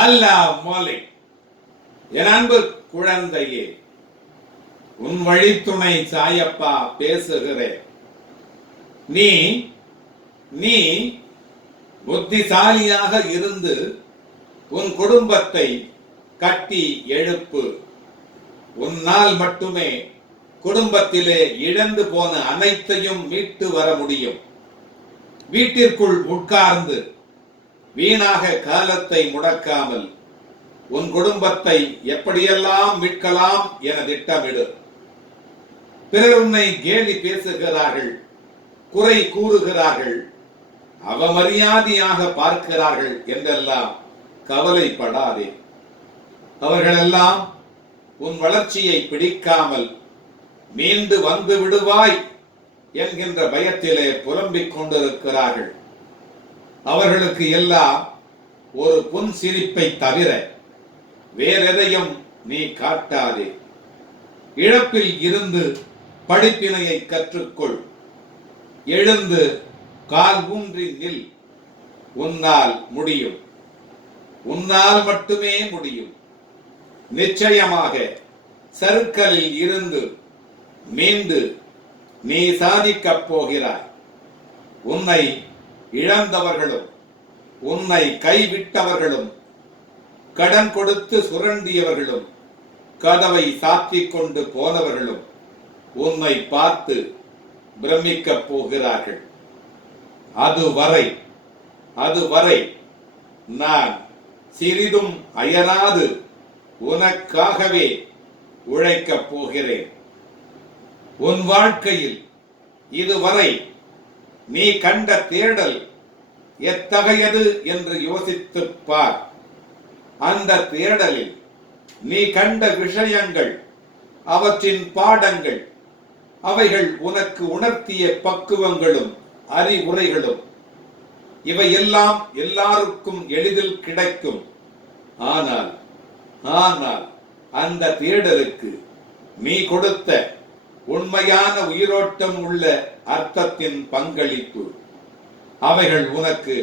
அல்லாஹ் மோலை. என் அன்பு குழந்தையே, உன் வழித்துணை சாயப்பா பேசுகிறேன். நீ நீ புத்திசாலியாக இருந்து உன் குடும்பத்தை கட்டி எழுப்பு. உன்னால் மட்டுமே குடும்பத்திலே இழந்து போன அனைத்தையும் மீட்டு வர முடியும். வீட்டிற்குள் உட்கார்ந்து வீணாக காலத்தை முடக்காமல் உன் குடும்பத்தை எப்படியெல்லாம் மீட்கலாம் என திட்டமிடு. பிறர் உன்னை கேலி பேசுகிறார்கள், குறை கூறுகிறார்கள், அவமரியாதையாக பார்க்கிறார்கள் என்றெல்லாம் கவலைப்படாதே. அவர்களெல்லாம் உன் வளர்ச்சியை பிடிக்காமல் மீண்டு வந்து விடுவாய் என்கின்ற பயத்திலே புலம்பிக் கொண்டிருக்கிறார்கள். அவர்களுக்கு எல்லாம் ஒரு புன் சிரிப்பை தவிர வேறெதையும் நீ காட்டாதே. இழப்பில் இருந்து படிப்பினையை கற்றுக்கொள். எழுந்து கால் ஊன்றி நில். உன்னால் முடியும். உன்னால் மட்டுமே முடியும். நிச்சயமாக சறுக்கலில் இருந்து மீண்டு நீ சாதிக்கப் போகிறாய். உன்னை இழந்தவர்களும் உன்னை கைவிட்டவர்களும் கடன் கொடுத்து சுரண்டியவர்களும் கதவை சாத்திக் கொண்டு போனவர்களும் உன்னை பார்த்து பிரமிக்கப் போகிறார்கள். அதுவரை நான் சிறிதும் அயராது உனக்காகவே உழைக்கப் போகிறேன். உன் வாழ்க்கையில் இதுவரை நீ கண்ட தேடல் எத்தகையது என்று யோசித்துப் பார். அந்த தேடலில் நீ கண்ட விஷயங்கள், அவற்றின் பாடங்கள், அவைகள் உனக்கு உணர்த்திய பக்குவங்களும் அறிவுரைகளும் இவையெல்லாம் எல்லாருக்கும் எளிதில் கிடைக்கும். ஆனால் அந்த தேடலுக்கு நீ கொடுத்த உண்மையான உயிரோட்டம் உள்ள அர்த்தத்தின் பங்களிப்பு, அவைகள் உனக்கு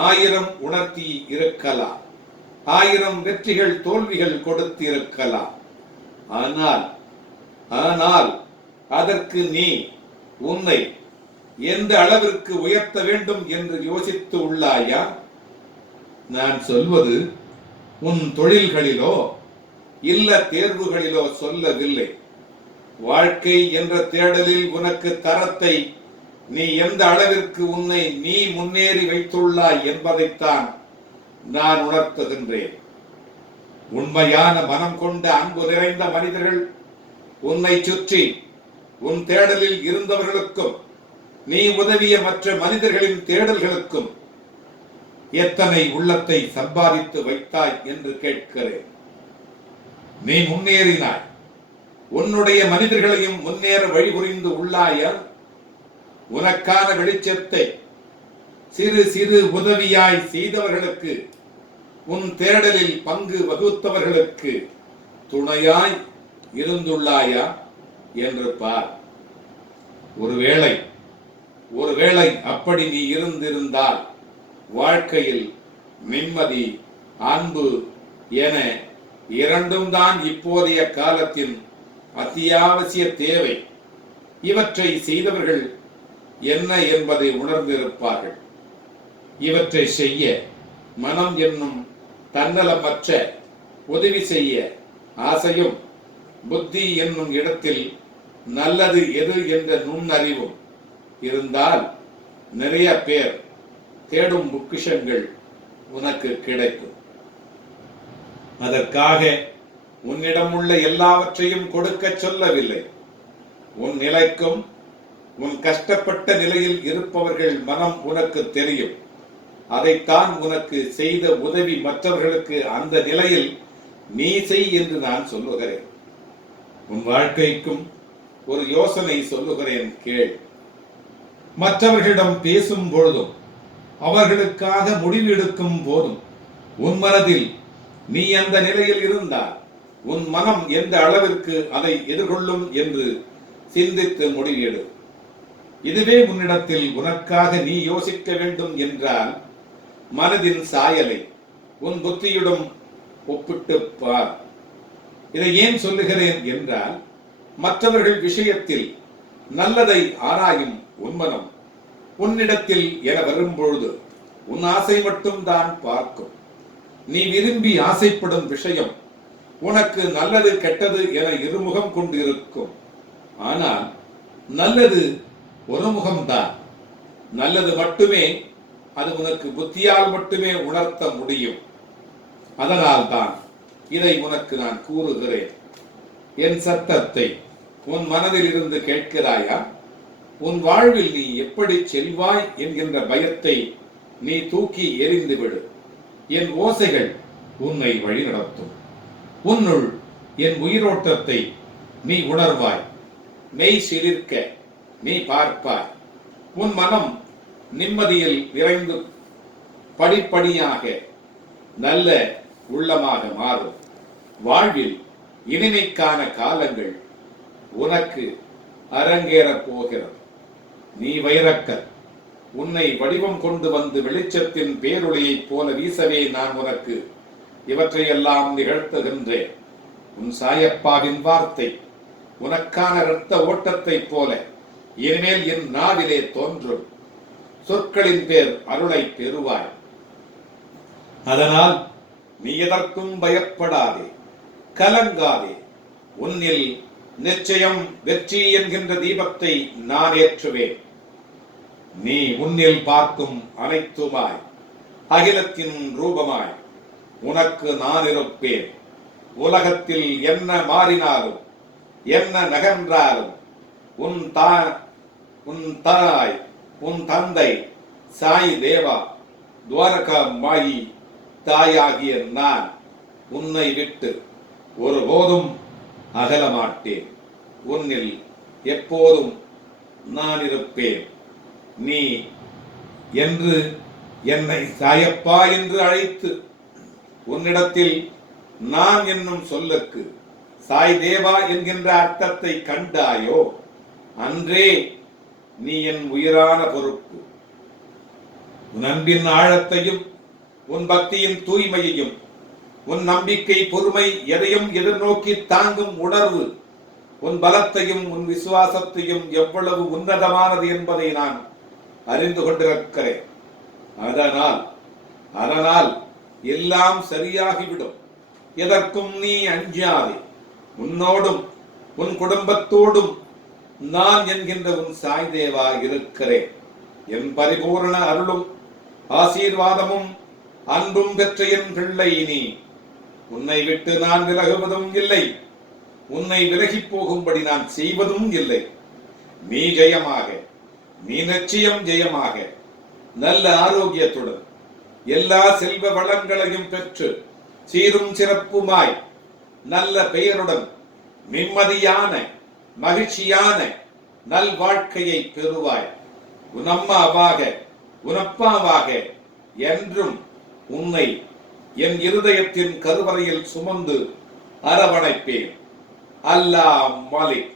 1000 உணர்த்தி இருக்கலாம், 1000 வெற்றிகள் தோல்விகள் கொடுத்திருக்கலாம். ஆனால் அதற்கு நீ உன்னை எந்த அளவிற்கு உயர்த்த வேண்டும் என்று யோசித்து உள்ளாயா? நான் சொல்வது உன் தொழில்களிலோ இல்ல தேர்வுகளிலோ சொல்லவில்லை. வாழ்க்கை என்ற தேடலில் உனக்கு தரத்தை நீ எந்த அளவிற்கு உன்னை நீ முன்னேறி வைத்துள்ளாய் என்பதைத்தான் நான் உணர்த்துகின்றேன். உண்மையான மனம் கொண்ட அன்பு நிறைந்த மனிதர்கள் உன்னை சுற்றி உன் தேடலில் இருந்தவர்களுக்கும் நீ உதவிய மற்ற மனிதர்களின் தேடல்களுக்கும் எத்தனை உள்ளத்தை சம்பாதித்து வைத்தாய் என்று கேட்கிறேன். நீ முன்னேறினாய். உன்னுடைய மனிதர்களையும் முன்னேற வழிபுரிந்து உள்ளாயா? உனக்கான வெளிச்சத்தை சிறு சிறு உதவியாய் செய்தவர்களுக்கு, உன் தேடலில் பங்கு வகுத்தவர்களுக்கு துணையாய் இருந்துள்ளாயா என்று பார். ஒருவேளை அப்படி நீ இருந்திருந்தால் வாழ்க்கையில் நிம்மதி, அன்பு என இரண்டும் தான் இப்போதைய காலத்தின் அத்தியாவசிய தேவை. இவற்றை செய்தவர்கள் என்ன என்பதை உணர்ந்திருப்பார்கள். இவற்றை செய்ய மனம் என்னும் தன்னலமற்ற உதவி செய்ய ஆசையும், புத்தி என்னும் இடத்தில் நல்லது எது என்ற நுண்ணறிவும் இருந்தால் நிறைய பேர் தேடும் பொக்கிஷங்கள் உனக்கு கிடைக்கும். அதற்காக உன்னிடம் உள்ள எல்லாவற்றையும் கொடுக்க சொல்லவில்லை. உன் நிலைக்கும் உன் கஷ்டப்பட்ட நிலையில் இருப்பவர்கள் மனம் உனக்கு தெரியும். அதைத்தான் உனக்கு செய்த உதவி மற்றவர்களுக்கு அந்த நிலையில் நீ செய் என்று நான் சொல்லுகிறேன். உன் வாழ்க்கைக்கும் ஒரு யோசனை சொல்லுகிறேன், கேள். மற்றவர்களிடம் பேசும் பொழுதும் அவர்களுக்காக முடிவெடுக்கும் போதும் உன் மனதில் நீ அந்த நிலையில் இருந்தால் உன் மனம் எந்த அளவிற்கு அதை எதிர்கொள்ளும் என்று சிந்தித்து முடிவெடு. இதுவே உன்னிடத்தில் உனக்காக நீ யோசிக்க வேண்டும் என்றால் மனதின் சாயலை உன் புத்தியுடன் ஒப்பிட்டு பார். இதை ஏன் சொல்லுகிறேன் என்றால், மற்றவர்கள் விஷயத்தில் நல்லதை ஆராயும் உன் மனம் உன்னிடத்தில் என வரும்பொழுது உன் ஆசை மட்டும் தான் பார்க்கும். நீ விரும்பி ஆசைப்படும் விஷயம் உனக்கு நல்லது கெட்டது என இருமுகம் கொண்டு இருக்கும். ஆனால் நல்லது ஒரு முகம்தான். நல்லது மட்டுமே அது உனக்கு புத்தியால் மட்டுமே உணர்த்த முடியும். அதனால் தான் இதை உனக்கு நான் கூறுகிறேன். என் சத்தத்தை உன் மனதில் இருந்து கேட்கிறாயா? உன் வாழ்வில் நீ எப்படி செல்வாய் என்கின்ற பயத்தை நீ தூக்கி எறிந்துவிடு. என் ஓசைகள் உன்னை வழிநடத்தும். உன்னுள் என் உயிரோட்டத்தை நீ உணர்வாய். மெய் சிலிர்க்க நீ பார்ப்பாய். உன் மனம் நிம்மதியில் நிறைந்து படிப்படியாக நல்ல உள்ளமாக மாறும். வாழ்வில் இனிமைக்கான காலங்கள் உனக்கு அரங்கேறப் போகிறது. நீ வைரக்கல். உன்னை வடிவம் கொண்டு வந்து வெளிச்சத்தின் பேரொளியைப் போல வீசவே நான் உனக்கு இவற்றையெல்லாம் நிகழ்த்துகின்றேன். உன் சாயப்பாவின் வார்த்தை உனக்கான இரத்த ஓட்டத்தைப் போல இனிமேல் என் நாவிலே தோன்றும். சொற்களின் பேர் அருளை பெறுவாய். அதனால் நீ எதற்கும் பயப்படாதே, கலங்காதே. உன்னில் நிச்சயம் வெற்றி என்கின்ற தீபத்தை நான் ஏற்றுவேன். நீ உன்னில் பார்க்கும் அனைத்துமாய் அகிலத்தின் ரூபமாய் உனக்கு நான் இருப்பேன். உலகத்தில் என்ன மாறினாலும் என்ன நகர்ந்தாலும் உன் தாய் உன் தந்தை சாய் தேவா துவாரகா மாயி தாயாகிய நான் உன்னை விட்டு ஒருபோதும் அகலமாட்டேன். உன்னில் எப்போதும் நான் இருப்பேன். நீ என்று என்னை சாயப்பா என்று அழைத்து உன்னிடத்தில் நான் என்னும் சொல்லுக்கு சாய் தேவா என்கின்ற அர்த்தத்தை கண்டாயோ, அன்றே நீ என் உயிரான பொறுப்பு. உன் அன்பின் ஆழத்தையும் உன் பக்தியின் தூய்மையையும் உன் நம்பிக்கை பொறுமை எதையும் எதிர்நோக்கி தாங்கும் உணர்வு உன் பலத்தையும் உன் விசுவாசத்தையும் எவ்வளவு உன்னதமானது என்பதை நான் அறிந்து கொண்டிருக்கிறேன். அதனால் எல்லாம் சரியாகிவிடும். எதற்கும் நீ அஞ்சாதே. உன்னோடும் உன் குடும்பத்தோடும் நான் என்கின்ற உன் சாய் தேவா இருக்கிறேன். என் பரிபூர்ண அருளும் ஆசீர்வாதமும் அன்பும் பெற்ற என் பிள்ளை நீ. உன்னை விட்டு நான் விலகுவதும் இல்லை, உன்னை விலகி போகும்படி நான் செய்வதும் இல்லை. நீ ஜெயமாக, நீ நிச்சயம் ஜெயமாக, நல்ல ஆரோக்கியத்துடன் எல்லா செல்வ வளங்களையும் பெற்று சீரும் சிறப்புமாய் நல்ல பெயருடன் நிம்மதியான மகிழ்ச்சியான நல் வாழ்க்கையை பெறுவாய். உன் அம்மாவாக உன் அப்பாவாக என்றும் உன்னை என் இருதயத்தின் கருவறையில் சுமந்து அரவணைப்பேன். அல்லாஹ் மாலிக்.